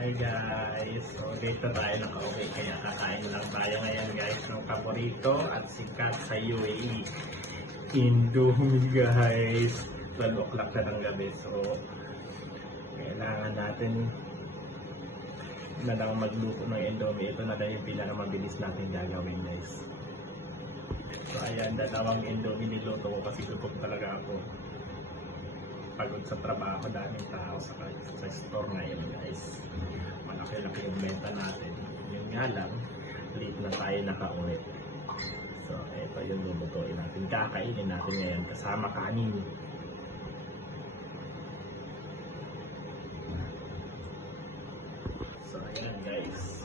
Hi guys! So dito tayo nakauwi kaya kakain lang tayo ngayon guys ng paborito at sikat sa UAE. Indomie guys! 12 o'clock na ng gabi, so kailangan natin na lang magluto ng Indomie. Ito na lang yung pinakamabilis natin gagawin guys. So ayan, dalawang Indomie niluto ko kasi gutom talaga ako. Pagod sa trabaho, daming tao sa store ngayon guys. Malaki-laki yung benta natin. Yun nga lang, late na tayo nakauwi. So ito yung lulutuin natin. Kakainin natin ngayon kasama kanin. So ayan guys,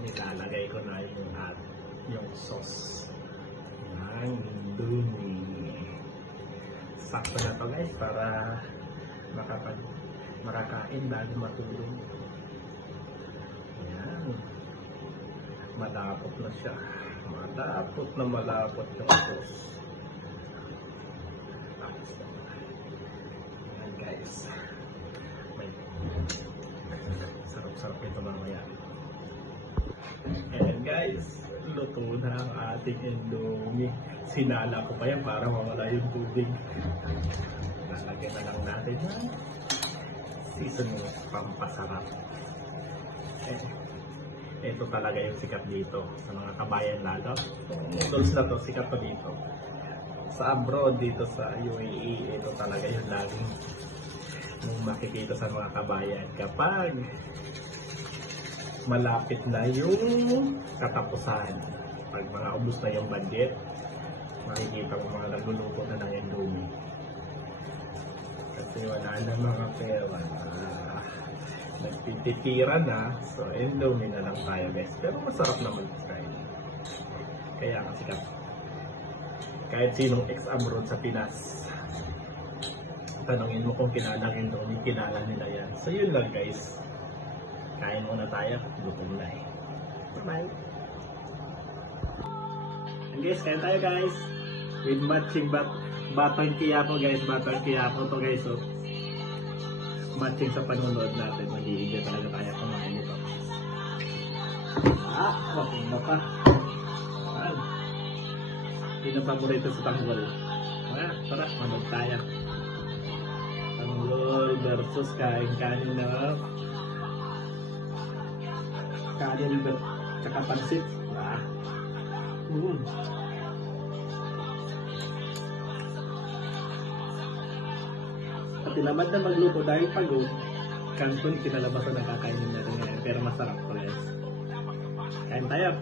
nilalagay ko na yung sauce ng Indomie. Sakto na to guys para makakain bago matulog. Ayan. Malapot na siya. Malapot yung sauce. Ayan guys. Sarap-sarap ito mamaya. Ayan guys. Luto na ang ating Indomie. Sinala ko pa yan para mawala yung tubig. Lalagyan na lang natin yan. Seasoning pampasarap. Ito talaga yung sikat dito sa mga kabayan lalo. Noodles na to, sikat pa dito. Sa abroad, dito sa UAE, ito talaga yung laging makikita sa mga kabayan. Kapag malapit na yung katapusan, pag mga ubos na yung budget, makikita mo mga nagluluto na ng Indomie. Kasi wala na mga pera. Nagpipitiran na. So Indomie na lang tayo guys. Pero masarap naman tayo. Kaya kasi kahit sinong ex-abroad sa Pinas, tanongin mo kung kilala ng Indomie, kilala nila yan. So yun lang guys. Kain muna tayo. Gutom na eh. Bye-bye. And guys, kain tayo guys. With matching batang kiyapo guys. Batang kiyapo to guys. So, matching sa panonood natin. Mag-i-enjoy talaga tayo kumain ito. Okay na pa. Hindi na paborito sa tanggol. Tara, manood tayo. Tanggol versus kain-kanin na kanin tsaka pansit. Tinamad na magluto dahil pagod. Kanton kinalabasan na kakainin natin ngayon, pero masarap pa guys. Kain tayo.